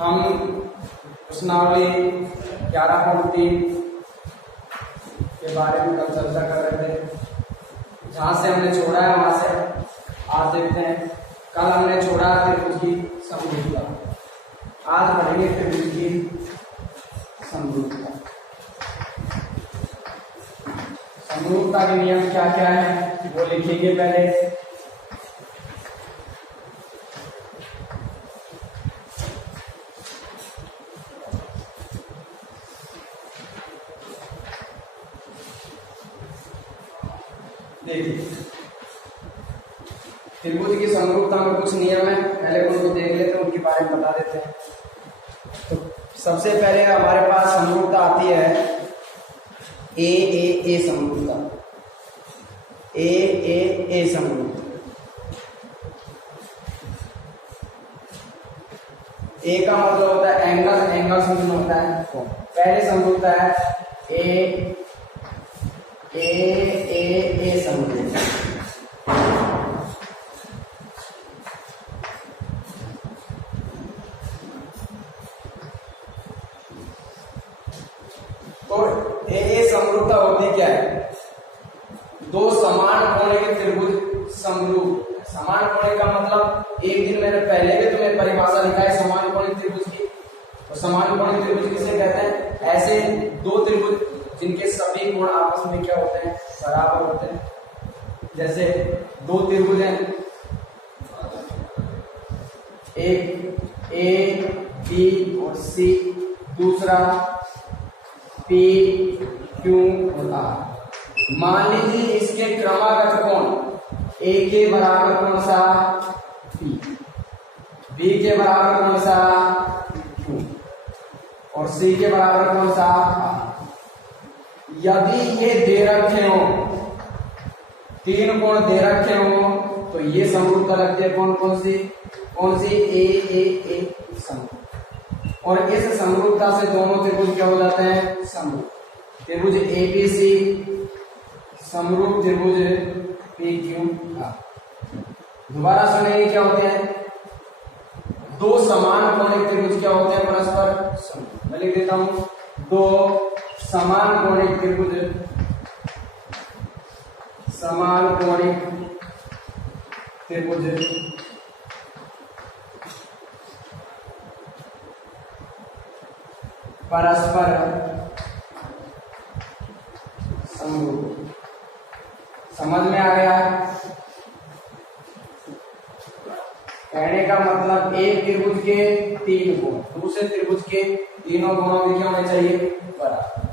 हम प्रश्नावली 11.3 के बारे में कल चर्चा कर रहे थे। जहां से हमने छोड़ा है वहां से आज देखते हैं। कल हमने छोड़ा त्रिभुज की समरूपता, आज पढ़ेंगे त्रिभुज की समरूपता। समरूपता के नियम क्या क्या है वो लिखेंगे पहले। देखिए, त्रिभुज की समरूपता में कुछ नियम है, पहले उनको देख लेते हैं, उनके बारे में बता देते हैं। तो सबसे पहले हमारे पास समरूपता आती है ए समरूपता। ए समरूपता। ए का मतलब होता है एंगल, एंगल से होता है कोण। पहले समरूपता है ए समरूपता। तो ए समरूपता होती क्या है? दो समान कोण के त्रिभुज समरूप। समान कोण का मतलब एक दिन मैंने पहले भी तुम्हें परिभाषा लिखा है समान कोणिक त्रिभुज की। तो समान कोणिक त्रिभुज किसे कहते हैं? ऐसे दो त्रिभुज जिनके सभी कोण आपस में क्या होते हैं? बराबर होते हैं। जैसे दो त्रिभुज हैं, एक ए बी और सी, दूसरा पी क्यू और आर। मान लीजिए इसके क्रमागत कोण ए के बराबर कौन सा? पी। बी के बराबर कौन सा? क्यू। और सी के बराबर कौन सा? आर। यदि ये दे रखे हो, तीन कोण दे रखे हो, तो ये समरूपता लगती है कौन कौन सी? ए समरूप। और इस समरूपता से दोनों त्रिभुज क्या हो जाते हैं? समरूप। त्रिभुज एबीसी समरूप त्रिभुज पी क्यू आर। दोबारा सुनेंगे क्या होते हैं? दो समान कोणिक त्रिभुज क्या होते हैं? परस्पर समरूप। मैं लिख देता हूं, दो समान कोणिक त्रिभुज, समान कोणिक त्रिभुज परस्पर समरूप। समझ में आ गया? कहने का मतलब एक त्रिभुज के तीन कोण, दूसरे त्रिभुज के तीनों कोणों के क्या होने चाहिए? बराबर।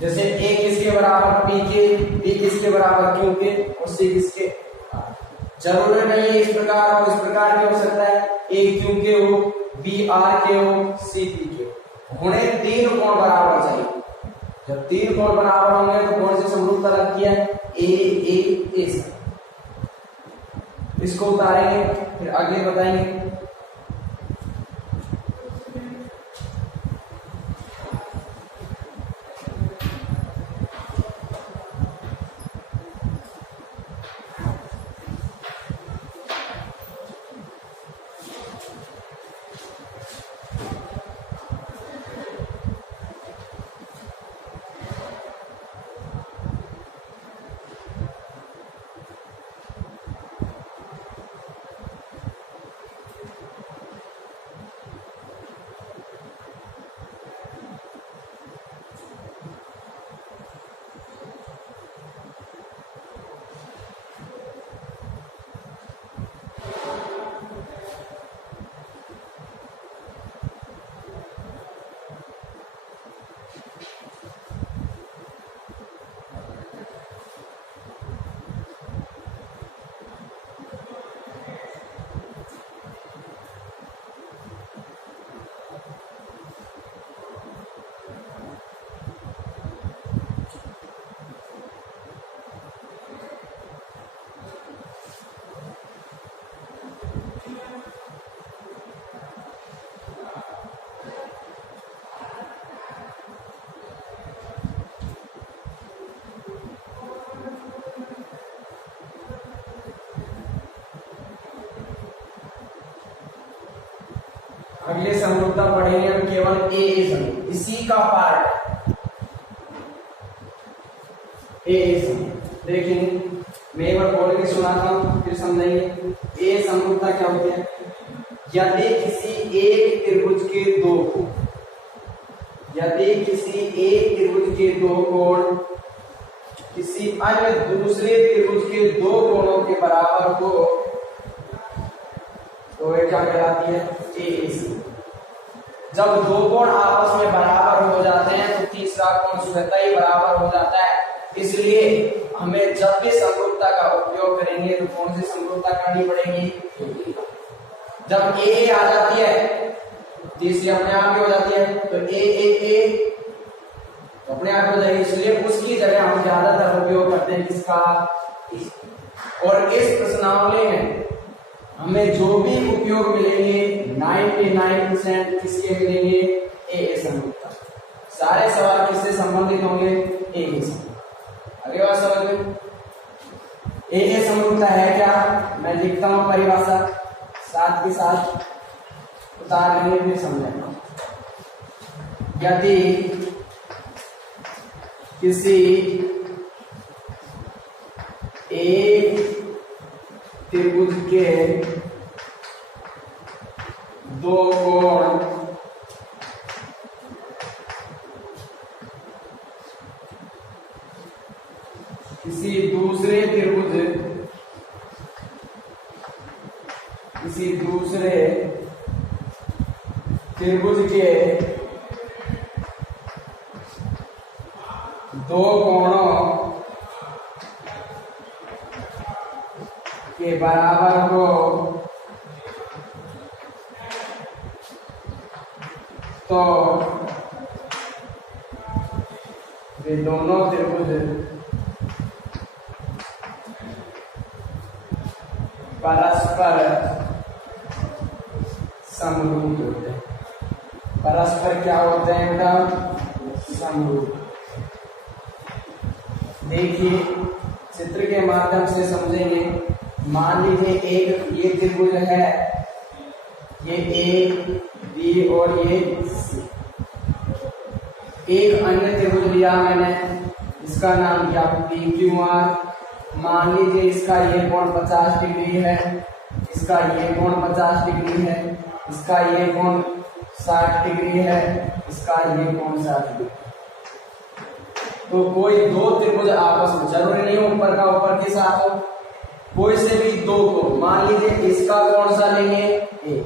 जैसे ए किसके बराबर? पी के, बी किसके बराबर? क्यू के, और सी किसके? आर। जरूरी नहीं है इस प्रकार और इस प्रकार के हो सकता है, ए क्यू के हो, बी आर के हो, सी पी के हो। होने तीन कोण बराबर चाहिए। जब तीन कोण बराबर होंगे तो कौन सी समरूपता लगती है? ए से। इसको उतारेंगे फिर आगे बताएंगे। अगले समरूपता पढ़ेंगे हम केवल ए समरूप, इसी का पार्ट ए समरूप। देखिए मैं एक बार बोल के सुनाता हूं फिर समझेंगे। ए समरूपता क्या होती है? यदि किसी एक त्रिभुज के दो कोण, यदि किसी एक त्रिभुज के दो कोण किसी अन्य दूसरे त्रिभुज के दो कोणों के बराबर हो तो ये क्या कहलाती है? ए समरूप। जब दो कोण आपस में बराबर हो जाते हैं तो तीसरा कोण स्वतः ही बराबर हो जाता है। इसलिए हमें जब भी समरूपता का उपयोग करेंगे तो कौन सी समरूपता करनी पड़ेगी? जब ए आ जाती है तीसरी अपने आप ही हो जाती है, तो ए तो अपने आप हो जाएगी। इसलिए उसकी जगह हम ज्यादातर उपयोग करते हैं किसका? और इस प्रश्नावली में हमें जो भी उपयोग मिलेंगे 99% किसके मिलेंगे? ए समरूपता। सारे सवाल किससे संबंधित होंगे? ए से। आगे बात समझ में। ए समरूपता है क्या? मैं लिखता हूं परिभाषा, साथ के साथ उतार लेंगे फिर समझेंगे। यदि किसी एक त्रिभुज के दो कोण किसी दूसरे त्रिभुज के दो कोणों के बराबर हो तो वे दोनों त्रिभुज परस्पर समरूप होते हैं। परस्पर क्या होते हैं बेटा? समरूप। देखिए चित्र के माध्यम से समझेंगे। मान लीजिए एक ये त्रिभुज है, ये ए बी और ये सी। एक अन्य त्रिभुज लिया मैंने, इसका नाम दिया पी क्यू आर। मान लीजिए इसका ये कोण 50 डिग्री है, इसका ये कोण 50 डिग्री है, इसका ये कोण 60 डिग्री है, इसका ये कोण 60 डिग्री। तो कोई दो त्रिभुज आपस में, जरूरी नहीं ऊपर का ऊपर के साथ हो, कोई से भी दो कोण, मान लीजिए इसका कौन सा लेंगे? ए।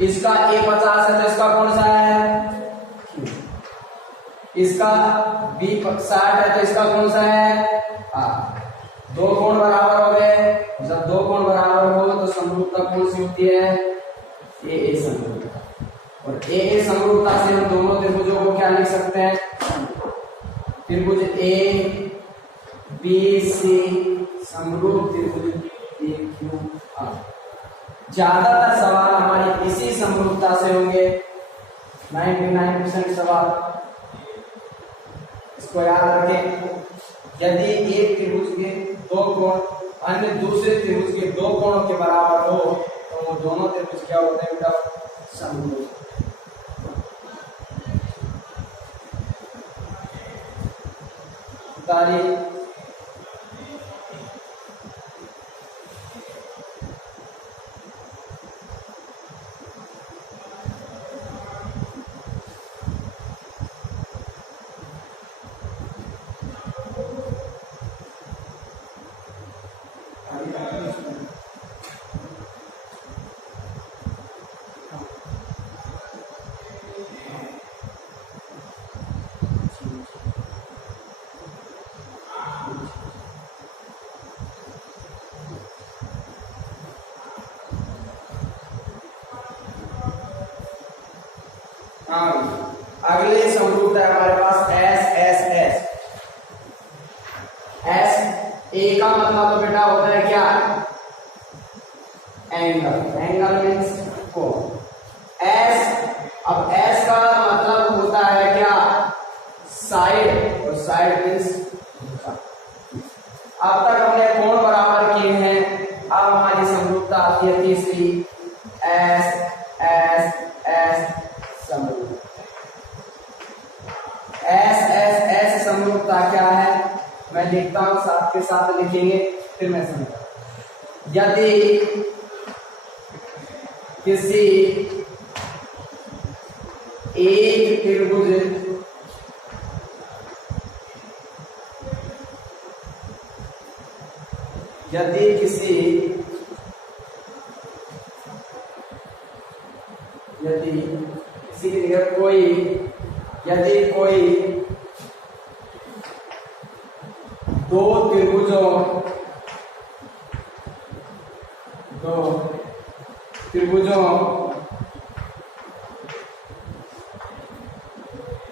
इसका ए 50 है तो इसका कौन सा है? इसका बी 60 है तो इसका कौन सा है? आर। दो कोण बराबर हो गए। जब दो कोण बराबर हो तो समरूपता कौन सी होती है? ए समरूपता। और ए समरूपता से हम दोनों त्रिभुजों को क्या लिख सकते हैं? त्रिभुज ए बी सी समरूप त्रिभुज ए क्यू आर। ज्यादातर सवाल हमारे इसी समरूपता से होंगे, 99% सवाल। इसको याद रखें। यदि एक त्रिभुज के दो कोण अन्य दूसरे त्रिभुज के दो कोणों के बराबर हो तो वो दोनों त्रिभुज क्या होते हैं बेटा? समरूप। तारीख अगले समरूपता है हमारे पास S S S. S A का मतलब तो बेटा होता है क्या? एंगल। एंगल मीन्स कोण। एस, अब एस का मतलब होता है क्या? साइड। और साइड मीन्स अब तक हमने कोण बराबर किए हैं। अब हमारी समरूपता आती है तीसरी, एस एस मैं देखता हूं, साथ के साथ लिखेंगे फिर मैं समझा। यदि किसी एक त्रिभुज यदि कोई दो त्रिभुजों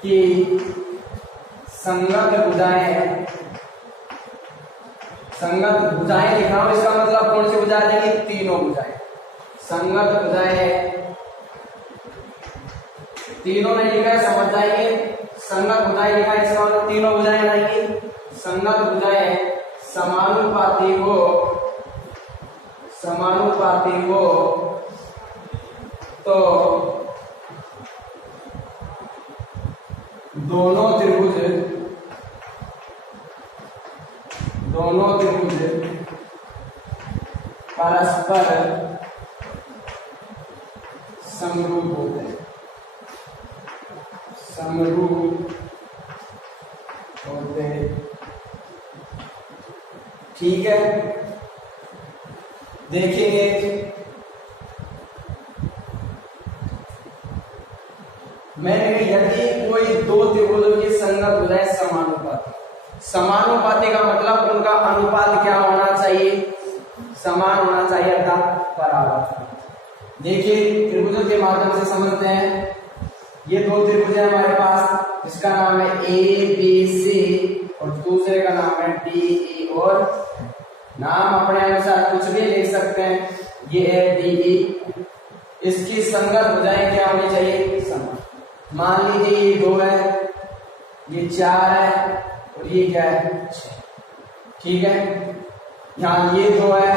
की संगत भुजाएं लिखा हूं, इसका मतलब कौन सी भुजाएं देंगे? तीनों भुजाएं। संगत भुजाएं, तीनों नहीं लिखा है, समझ जाएंगे। संगत भुजाएं लिखा है, इसका मतलब तीनों भुजाएं आएंगी। संगत भुजाएं समानुपाती हो तो दोनों त्रिभुज परस्पर समरूप होते हैं। ठीक है, देखेंगे। मैंने यदि कोई दो त्रिभुजों की संगत भुजाएं समानुपाती का मतलब उनका अनुपात क्या होना चाहिए? समान होना चाहिए अर्थात बराबर। देखिए त्रिभुजों के माध्यम से समझते हैं। ये दो त्रिभुज है हमारे पास, इसका नाम है ए बी सी और दूसरे का नाम है डी ई, और नाम अपने अनुसार कुछ भी लिख सकते हैं। ये है डी ई, इसकी संगत भुजाएं क्या होनी चाहिए? समान। मान लीजिए ये 2 है, ये 4 है और ये क्या है? 6। ठीक है, यहाँ ये 2 है,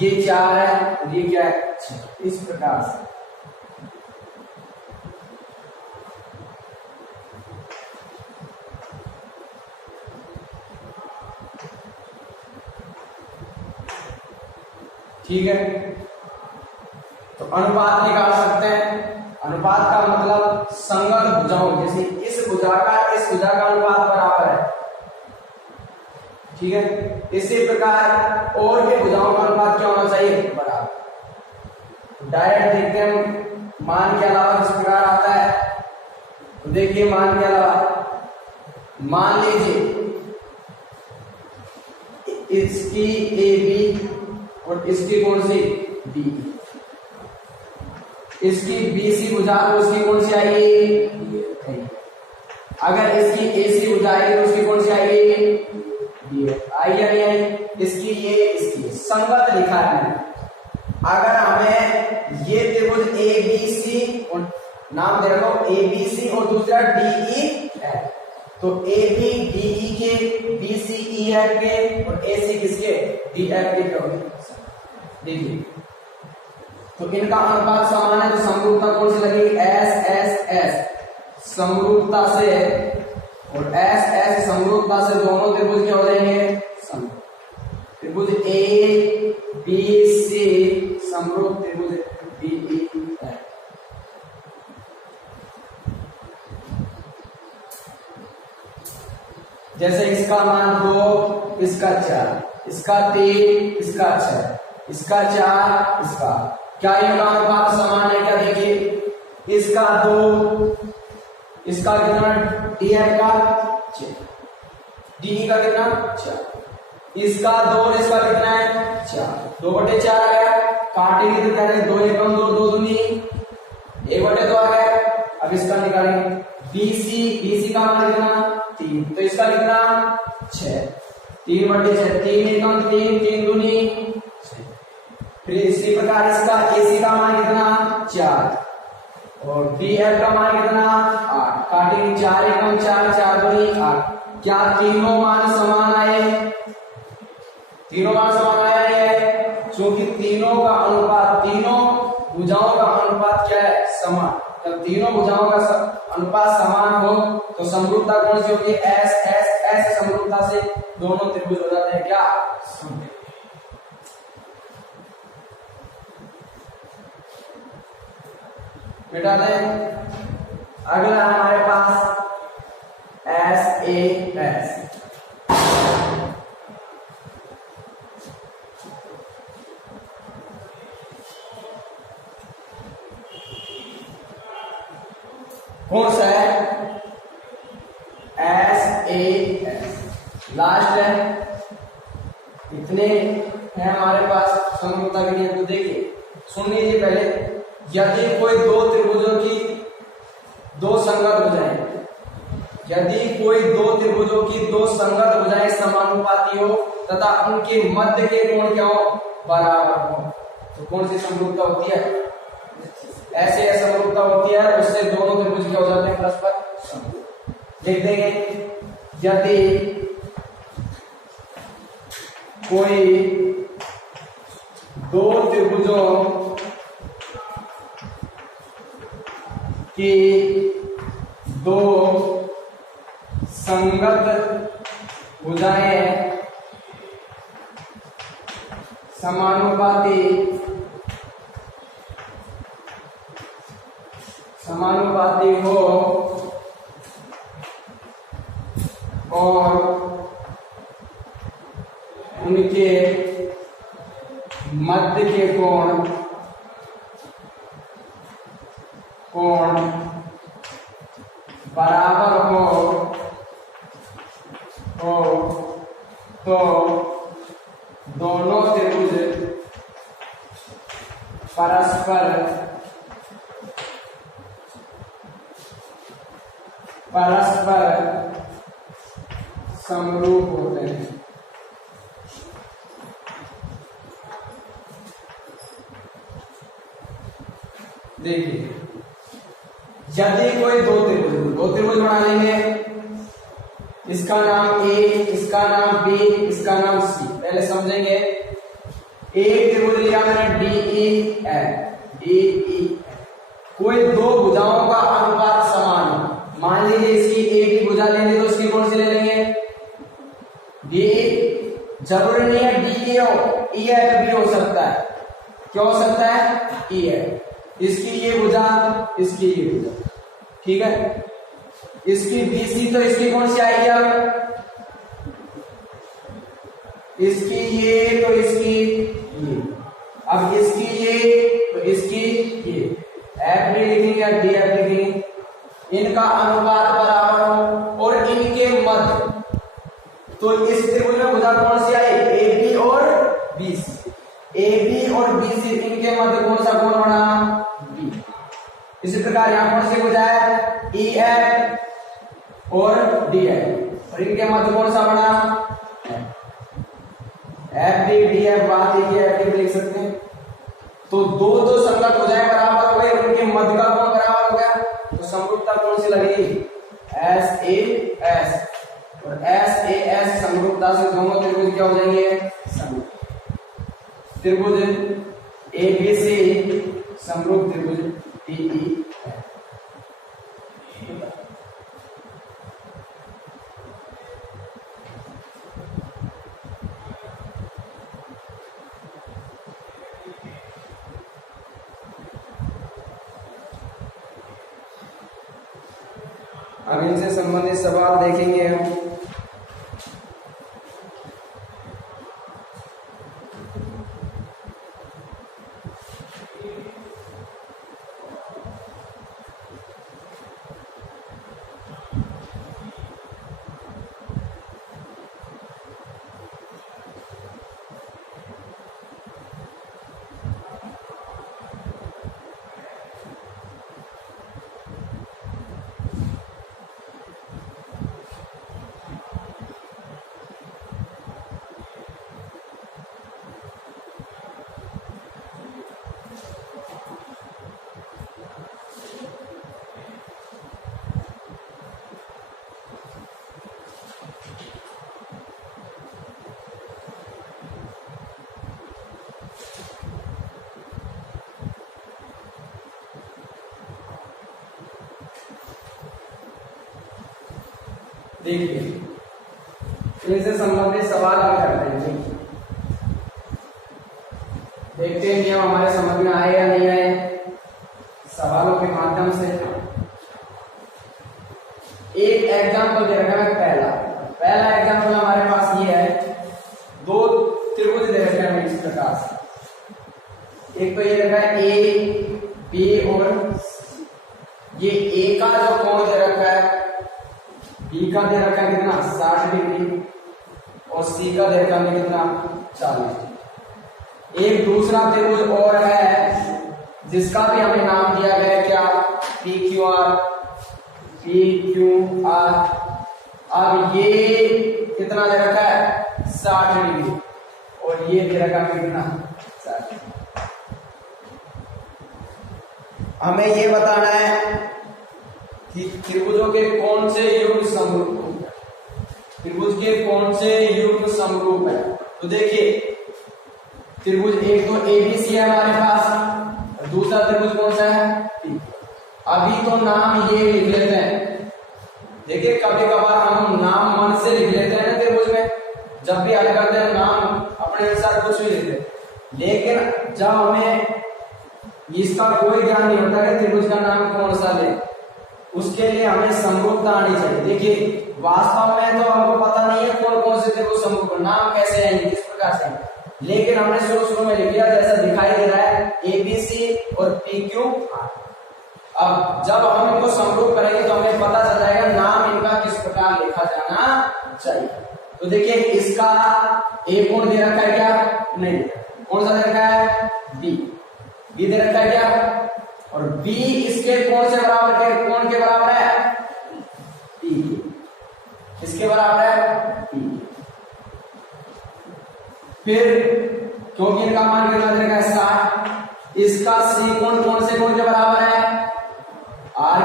ये 4 है और ये क्या है? 6। इस प्रकार से ठीक है। तो अनुपात निकाल सकते हैं। अनुपात का मतलब संगत भुजाओं, जैसे इस भुजा का अनुपात बराबर है। ठीक है, इसी प्रकार और भी भुजाओं का अनुपात क्या होना चाहिए? बराबर। डायरेक्ट देखते हैं मान के अलावा किस प्रकार आता है। तो देखिए मान के अलावा, मान लीजिए इसकी ए बी और इसकी कौन सी? बी। इसकी बीसी भुजा तो उसकी कौन सी आएगी? अगर इसकी एसी भुजा आएगी तो उसकी कौन सी आएगी? बी। आई या नहीं आई? इसकी इसकी संगत लिखा है। अगर हमें ये त्रिभुज ए बी सी और नाम दे रखा हूं ए बी सी और दूसरा डी ई है, तो ए बी डी ई के, बी सी ई एफ के और ए सी किसके? डी एफ के। देखिए तो इनका अनुपात समान है, तो समरूपता कौन सी लगेगी? एस एस एस समरूपता से, और एस एस समरूपता से दोनों त्रिभुज क्या हो जाएंगे? समरूप। त्रिभुज ए बी सी समरूप त्रिभुज डी ई है। जैसे इसका मान 2, इसका 4, इसका 3, इसका 6, इसका 4, इसका, क्या इनका अनुपात समान है? क्या देखिए, इसका 2, इसका कितना? डी एफ का 6, डी का कितना? 4, इसका 2 और इसका कितना है? 4। 2/4 आ गया, काटेंगे तो क्या है? 2 एकम 2, 2 दूनी 1/2 आ गया। अब इसका निकालेंगे बीसी का मान कितना? 3, तो इसका कितना? 6। 3/6, 3 एकम 3, 3 दूनी 6। फिर इसी प्रकार इसका एसी का मान कितना? 4 और बीएफ का मान कितना? 8। काटेंगे 4 एकम 4, 4 दूनी 8। क्या तीनों मान समान आए? तीनों मान समान आया है, क्योंकि तीनों का अनुपात, तीनों भुजाओं का अनुपात क्या है? समान। जब तीनों भुजाओं का अनुपात समान हो तो समरूपता कौन सी होगी? एस एस एस समरूपता से दोनों त्रिभुज हो जाते हैं क्या? समरूप। मिटा दें। अगला हमारे पास एस ए एस। कौन सा है? एस ए एस लास्ट है। इतने हैं हमारे पास समरूपता के नियम। तो देखिए सुन लीजिए पहले। यदि कोई दो त्रिभुजों की दो संगत भुजाएं, यदि कोई दो त्रिभुजों की दो संगत भुजाएं समानुपाती हो तथा उनके मध्य के कोण क्या हो? बराबर हो, तो कौन सी समरूपता होती है? ऐसे असमरूपता होती है, उससे दोनों त्रिभुज क्या हो जाते हैं? परस्पर समरूप। लिख देंगे यदि कोई दो त्रिभुजों की दो संगत भुजाएं समानुपाती हो और उनके मध्य के कोण बराबर हो तो दोनों त्रिभुज परस्पर समरूप होते हैं। देखिए यदि कोई दो त्रिभुज बना लेंगे, इसका नाम ए, इसका नाम बी, इसका नाम सी। पहले समझेंगे। एक त्रिभुज लिया मैंने डीई एफ, डीई। कोई दो भुजाओं का अनुपात समान है। मान लीजिए इसकी ए की भुजा लेंगे तो इसकी कौन सी ले लेंगे? डी। जरूरी नहीं है डी ए हो, ई एफ भी हो सकता है। क्या हो सकता है? E F. इसकी ये भुजा, इसकी ये भुजा, ठीक है। इसकी बीसी तो इसकी कौन सी आएगी? अब इसकी ये तो इसकी ये, अब इसकी ये तो इसकी ये। एफ भी लिखेंगे या डी एफ लिखेंगे। इनका अनुपात बराबर हो और इनके मध्य, तो इस त्रिभुज में भुजा कौन सी आई? ए बी और बी सी। ए बी और बी सी इनके मध्य कौन सा कोण बना? बी। इसी प्रकार यहां कौन सी भुजा है? ई एफ और डी एफ, और इनके मध्य कौन सा बना? F B D F. बात ही एफ डी लिख सकते हैं। तो दो संगत भुजाएं बराबर हो गए, उनके मध्य का कोण बराबर हो गया, तो समरूपता कौन सी लगेगी? S A S. और एस ए एस समरूपता से दोनों त्रिभुज क्या हो जाएंगे? समरूप। त्रिभुज ए बी सी समरूप त्रिभुज डीई। अब इनसे संबंधित सवाल देखेंगे हम। देखिए इनसे संबंधित सवाल हम करते हैं। देखते हैं नियम हमारे समझ में आए या नहीं आए सवालों के माध्यम से। एक एग्जाम्पल दे रखा है पहला एग्जाम्पल हमारे पास ये है, दो त्रिभुज दे रखे हैं इस प्रकार से। एक तो ये रखा है ए बी और ये ए का जो कोण दे रखा है, बी का दे रखा है कितना 60 डिग्री और सी का दे रखा है कितना 40। एक दूसरा त्रिभुज और है जिसका भी हमें नाम दिया गया है क्या, पी क्यू आर। अब ये कितना दे रखा है 60 डिग्री और ये दे रखा है कितना 60। हमें ये बताना है कि त्रिभुजों के कौन से युग्म समरूप है, त्रिभुज के कौन से युग्म समरूप है। तो देखिए त्रिभुज एक तो एबीसी है हमारे पास और दूसरा त्रिभुज कौन सा है पी। अभी तो नाम ये लिख लेते हैं, देखिए कभी कभार हम नाम मन से लिख लेते हैं ना त्रिभुज में, जब भी हल करते हैं नाम अपने अनुसार कुछ भी लिखते हैं, लेकिन जब हमें इसका कोई ज्ञान नहीं होता है त्रिभुज का नाम कौन सा ले, उसके लिए हमें समरूपता आनी चाहिए। देखिए वास्तव में तो हमको पता नहीं है कौन कौन से त्रिभुज समरूप नाम कैसे आएंगे किस प्रकार से, लेकिन हमने शुरू में लिख लिया जैसा दिखाई दे रहा है एबीसी और पी क्यू आर। अब जब हम इनको समरूप करेंगे तो हमें पता चल जाएगा नाम इनका किस प्रकार लिखा जाना चाहिए। तो देखिए इसका ए कोण दे रखा है क्या, नहीं कौन सा दे रखा है बी दे रखा है क्या, और बी इसके कोण से बराबर है, कोण के बराबर है पी, इसके बराबर है पी। फिर क्योंकि इनका मान कितना दे रखा है 60, इसका सी कोण कौन से कोण के बराबर है आर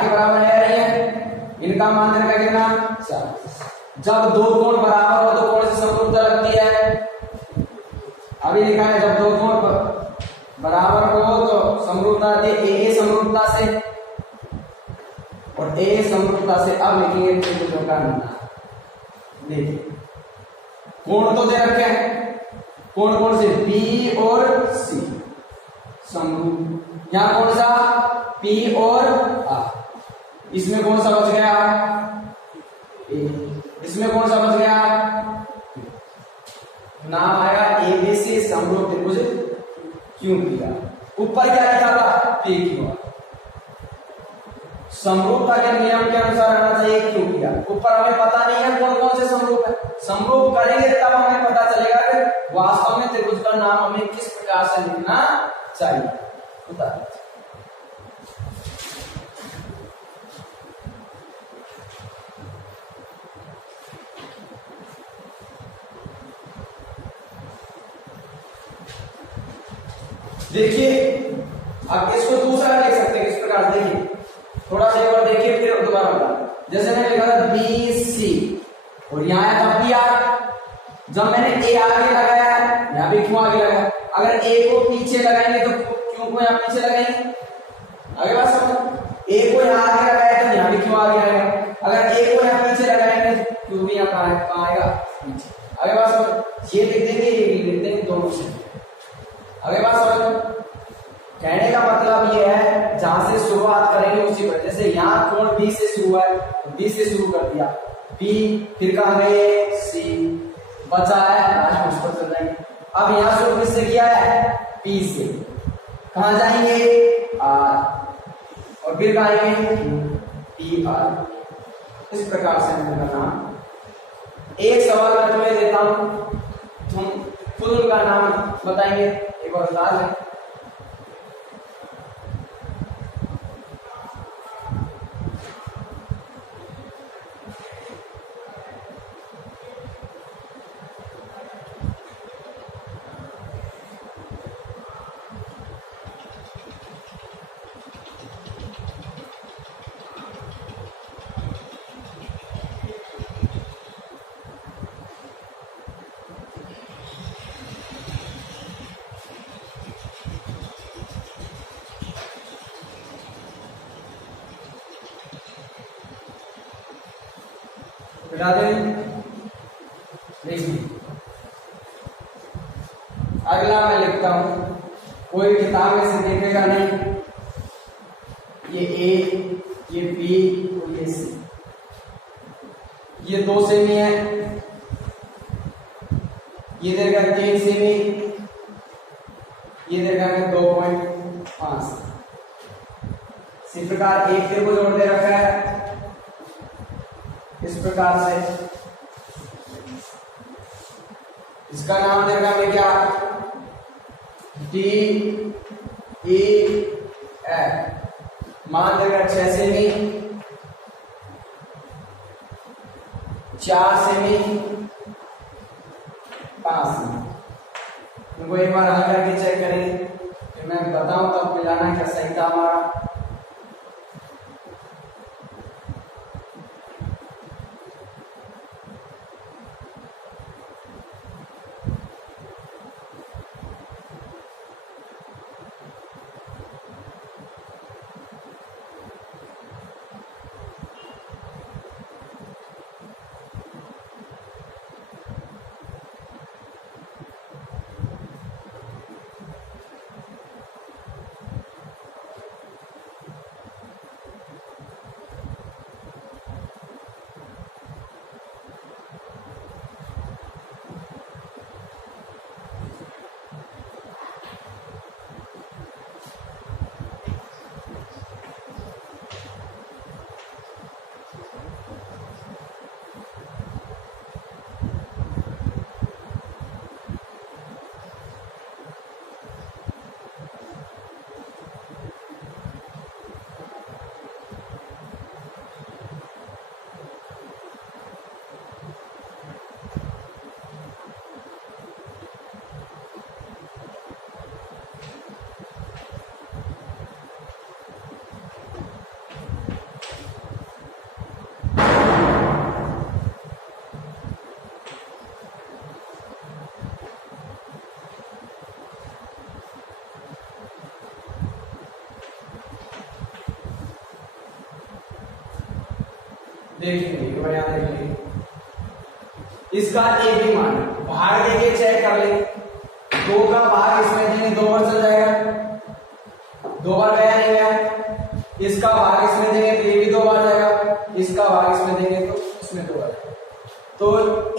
के बराबर है, नहीं है, इनका मान दे रखा है कितना 40। जब दो कोण बराबर हो तो कौन सी समरूपता लगती है, अभी लिखा है जब दो कोण बराबर हो तो समरूपता आती है ए समरूपता से और ए समरूपता से। अब लिखेंगे त्रिभुजों का नाम। देखिए कोण तो दे रखे हैं, कोण कौन से बी और सी समरूप, यहां कौन सा पी और आर। इसमें कौन सा बच गया ए, इसमें कौन सा बच गया, नाम आया एबीसी समरूप त्रिभुज क्यू पी आर। ऊपर क्या लिखा था पी क्यू आर। समरूपता के नियम के अनुसार रहना चाहिए क्यू पी आर। ऊपर हमें पता नहीं है कौन कौन से समरूप है, समरूप करेंगे तब हमें पता चलेगा कि वास्तव में त्रिभुज का नाम हमें किस प्रकार से लिखना चाहिए। देखिए अब इसको दूसरा लिख सकते हैं किस प्रकार, देखिए थोड़ा सा एक बार देखिए फिर दोबारा बता। जैसे मैंने लिखा था बी सी और यहाँ आया था पी आर। जब मैंने ए आगे लगाया है यहाँ भी क्यों आगे लगाया, अगर ए को पीछे लगाएंगे तो क्यों को यहाँ पीछे लगाएंगे, आगे बात समझ। ए को यहाँ आगे लगाया तो यहाँ भी क्यों आगे आएगा, अगर ए को यहाँ पीछे लगाएंगे तो क्यों भी यहाँ कहाँ आएगा पीछे, आगे बात समझ। ये लिख देंगे ये लिख देंगे दोनों से, आगे बात समझ। कहने का मतलब ये है जहां से शुरुआत करेंगे उसी पर, जैसे यहाँ कोण बी से शुरू है तो बी से शुरू कर दिया, बी फिर कहा गए सी, बचा है लास्ट में उस पर चल जाएंगे। अब यहाँ शुरू किससे किया है पी से, कहां जाएंगे आर और फिर कहा आएंगे पी आर। इस प्रकार से हम नाम। एक सवाल मैं तुम्हें देता हूं, तुम खुद उनका नाम बताएंगे, एक और बता दें। मिटा दें। देखिए अगला मैं लिखता हूं, कोई किताब में से देखेगा नहीं, ये ए, ये बी और ये सी, ये 2 सेमी है, ये देगा 3 सेमी, ये देगा 2.5। इसी प्रकार एक त्रिभुज जोड़ दे रखा है इस प्रकार से, इसका नाम देगा मैं क्या, डी ई एफ, मान देगा 6 सेमी, 4 सेमी, 5 सेमी। इनको एक बार हल करके चेक करेंगे, फिर मैं बताऊं तब मिलाना क्या सही था हमारा। देखिए यहाँ देखिए, इसका एक ही मान भाग देके चेक कर ले, 2 का भाग इसमें देंगे 2 बार चल जाएगा, 2 बार गया नहीं गया, इसका भाग इसमें देंगे तो ये भी 2 बार जाएगा, इसका भाग इसमें देंगे तो इसमें 2 बार, तो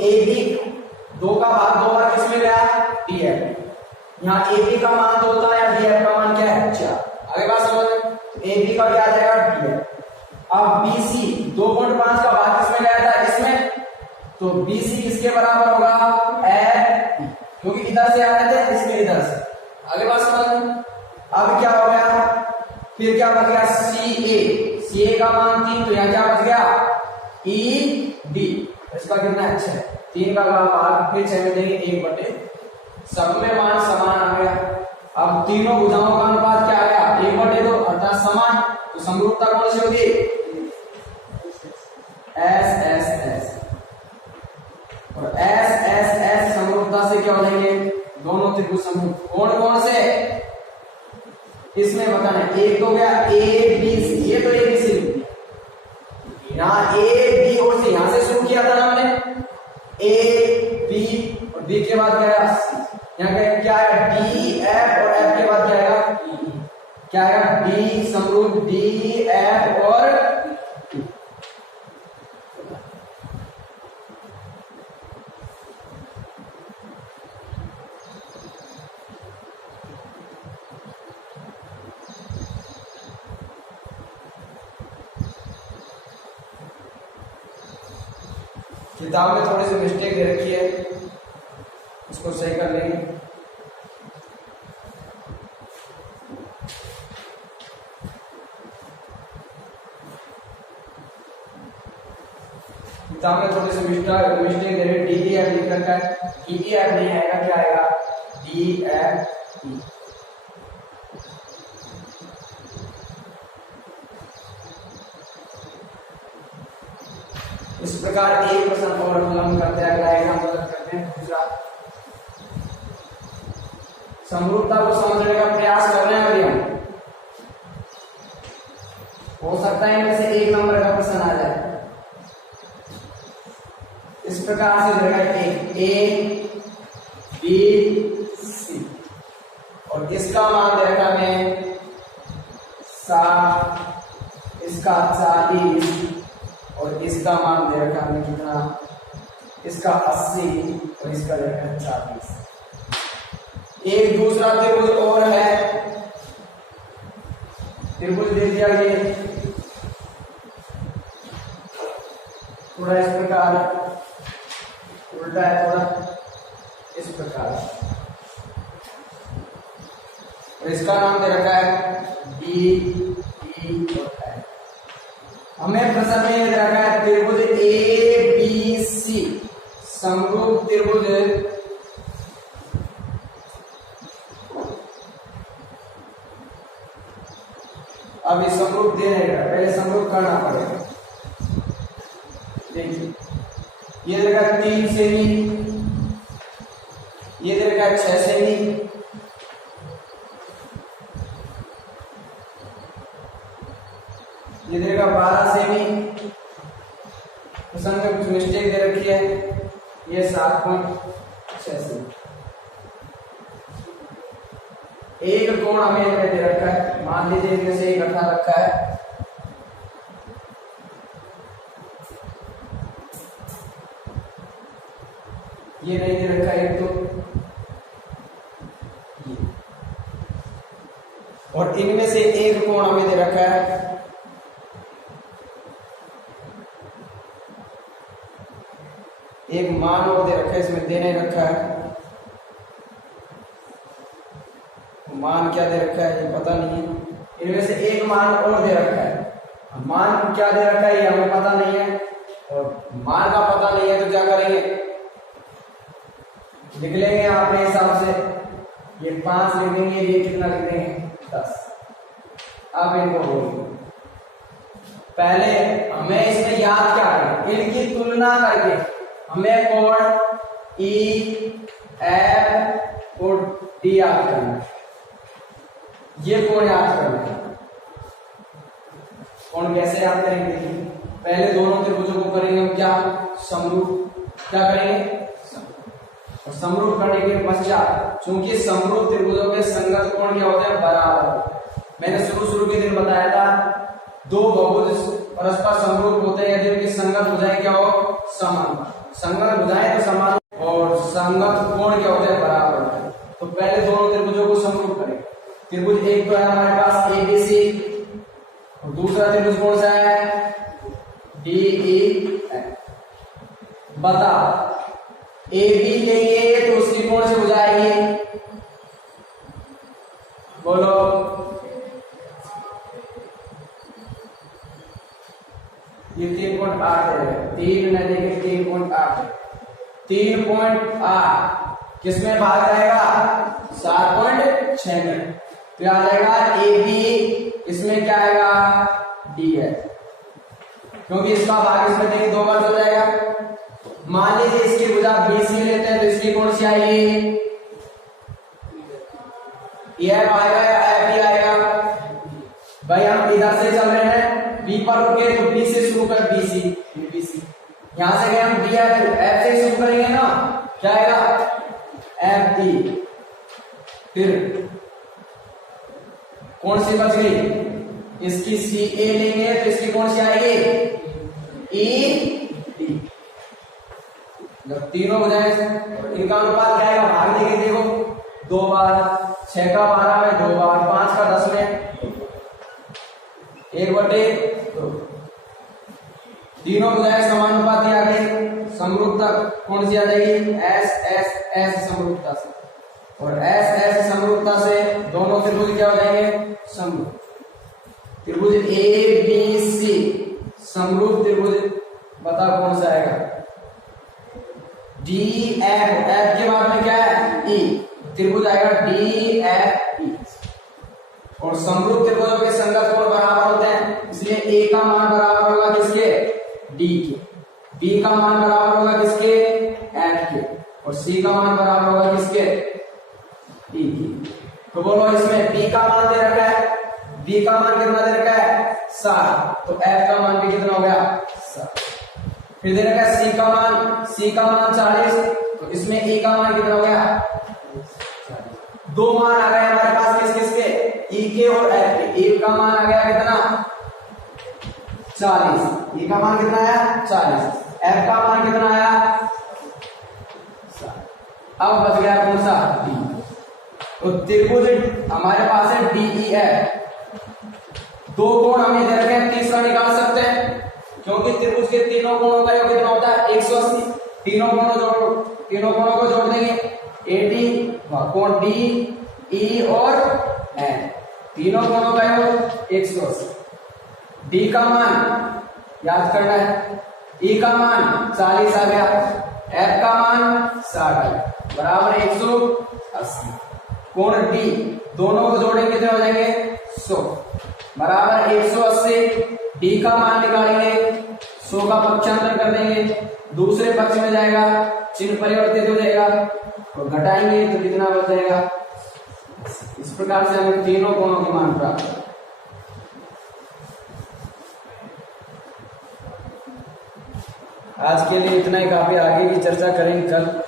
ए बी 2 का भाग 2 बार किसमें गया, डी एफ। यहाँ ए बी का मान 2 था या डी एफ का मान क्या है 4। आगे बात समझ, ए बी का क्या आ जाएगा डी एफ। अब BC 2.5 का भाग किसमें गया था, इसमें, तो BC किसके बराबर होगा, FE, क्योंकि इधर से आ रहे थे इसमें इधर से। आगे बात समझ, अब क्या हो गया, फिर क्या बच गया CA का मान 3, तो यहाँ क्या बच गया ED, इसका कितना है 6, 3 का भाग फिर 6 में देंगे 1/, सब में मान समान आ गया। अब तीनों भुजाओं का अनुपात क्या आ गया 1/2 अर्थात समान, तो समरूपता कौन सी होगी S और S समरूपता से क्या हो जाएंगे, दोनों त्रिभुज समरूप। कौन कौन से इसमें बताना है, एक तो गया ABC, ये तो ABC, यहाँ A B और C, यहां से शुरू किया था ना हमने, A B और B के बाद क्या है C, यहाँ क्या है D F और F के बाद क्या आएगा E, क्या आएगा D समरूप D F और किताब में थोड़ी सी मिस्टेक दे रखी है, उसको सही कर लेंगे। किताब में थोड़ी सी मिस्टेक दे रही, DEF लिख रखा है, DEF नहीं आएगा, क्या आएगा DFE। इस प्रकार एक प्रश्न और हम करते हैं, अगला एग्जाम्पल करते हैं दूसरा। समरूपता को समझने का प्रयास कर रहे हैं अभी हम, हो सकता है इनमें से 1 नंबर का प्रश्न आ जाए। प्रकार से रहेगा एक ए बी सी, और इसका मान दे रखा है 60, इसका 40 और इसका मान दे रखा है कितना, इसका 80 और इसका दे रखा है 40। एक दूसरा त्रिभुज और है, त्रिभुज दे दिया ये थोड़ा इस प्रकार उल्टा है, थोड़ा इस प्रकार, और इसका नाम दे रखा है डी ई और एफ। हमें प्रश्न में दे रखा है त्रिभुज ए बी सी समरूप त्रिभुज अब इस समरूप दे रहेगा, पहले समरूप करना पड़ेगा। देखिए ये दे रखा 3 सेमी, ये दे रखा 6 सेमी, ये दे रखा 12 सेमी, प्रसंग में कुछ मिस्टेक दे रखी है, ये 7.6 सेमी। एक कोण हमें इनमें दे रखा है, मान लीजिए इनमें से एक 18 रखा है, ये नहीं दे रखा है एक तो ये, और इनमें से एक कोण हमें दे रखा है, एक मान और दे रखा है, इसमें दे नहीं रखा है, मान क्या दे रखा है ये पता नहीं है, इनमें से एक मान और दे रखा है, मान क्या दे रखा है ये हमें पता नहीं है, और मान का पता नहीं है तो क्या करेंगे, लिख लेंगे अपने हिसाब से, ये 5 लिख देंगे, ये कितना लिख देंगे 10। अब इनको बोलिए, पहले हमें इसमें याद क्या करें, इनकी तुलना करके हमें कोण ई एफ और डी याद करना है, ये कोण याद करना है। कोण कैसे याद करेंगे, पहले दोनों त्रिभुजों को करेंगे हम क्या, समरूप, क्या करेंगे और समरूप करने के पश्चात, चूंकि समरूप त्रिभुजों के संगत कोण क्या होते हैं, बराबर। मैंने शुरू के दिन बताया था, दो बहुभुज परस्पर समरूप होते हैं यदि उनकी संगत भुजाएं क्या हो, समान, संगत भुजाएं तो समान, और संगत कोण क्या होते हैं, बराबर। तो पहले दोनों त्रिभुजों को समरूप करें। त्रिभुज एक तो है हमारे पास एबीसी, और दूसरा त्रिभुज कौन सा है, डीई। बता ए बी लेंगे तो उसकी कौन से हो जाएगी, बोलो, ये 3.8 है, 3 नहीं देंगे 3.8, 3.8 किसमें भाग जाएगा, 7.6 में, तो आ जाएगा ए बी, इसमें क्या आएगा, डी है, क्योंकि इसका भाग इसमें देंगे 2 बार हो जाएगा। मान लीजिए इसकी भुजा बीसी लेते हैं तो इसकी कौन सी आएगी, एफ आएगा या एफ ही आएगा, भाई हम इधर से चल रहे हैं, बी पर रुके तो बी से शुरू कर, बीसी, बीसी, यहां से गए हम डी एफ से शुरू करेंगे ना, क्या आएगा, एफ डी, फिर कौन सी बच गई, इसकी सी ए लेंगे तो इसकी कौन सी आएगी, ई डी। जब तीनों हो जाए इनका अनुपात क्या आएगा, भाग देंगे, देखो 2 बार, 6 का 12 में 2 बार, 5 का 10 में 1/2, तीनों हो जाए समान अनुपात आ गए, समरूपता कौन सी आ जाएगी, एस एस एस समरूपता से, और एस एस समरूपता से दोनों त्रिभुज क्या हो जाएंगे, समरूप। त्रिभुज ए बी सी समरूप त्रिभुज, बता कौन सा आएगा, डी एफ, एफ के बाद में क्या है, ई, त्रिभुज आएगा डी एफ ई। और समरूप त्रिभुजों के संगत कोण बराबर होते हैं, इसलिए ए का मान बराबर होगा किसके, डी के, बी का मान बराबर होगा किसके, एफ के, और सी का मान बराबर होगा किसके, ई के। तो बोलो इसमें बी का मान दे रखा है, बी का मान कितना दे रखा है, 7, तो एफ का मान भी कितना हो गया, 7। फिर दे रखा है सी का मान 40, तो इसमें ए का मान कितना हो गया, 2 मान आ गए हमारे पास किस किसके, ई के और एफ के। ए का मान आ गया कितना 40, ए का मान कितना आया 40, एफ का मान कितना आया, अब बच गया कौन सा, डी। तो त्रिभुज हमारे पास है डीई एफ, 2 कोण हमें दे रखे हैं, तीसरा निकाल सकते हैं क्योंकि त्रिभुज के तीनों कोणों का योग कितना होता है 180। तीनों कोणों को जोड़ देंगे, 80 कोण डी ई और एन, तीनों कोणों का योग 180। डी का मान याद करना है, ई का मान 40 आ गया, एफ का मान 60 बराबर 180। कोण डी दोनों को जोड़ेंगे कितने हो जाएंगे 100 बराबर 180। डी का मान निकालेंगे, 100 का पक्षांतर कर देंगे, दूसरे पक्ष में जाएगा, चिन्ह परिवर्तित हो जाएगा और घटाएंगे तो कितना बच जाएगा। इस प्रकार से हमें तीनों कोणों के मान प्राप्त। आज के लिए इतना ही, काफी आगे की चर्चा करेंगे कल।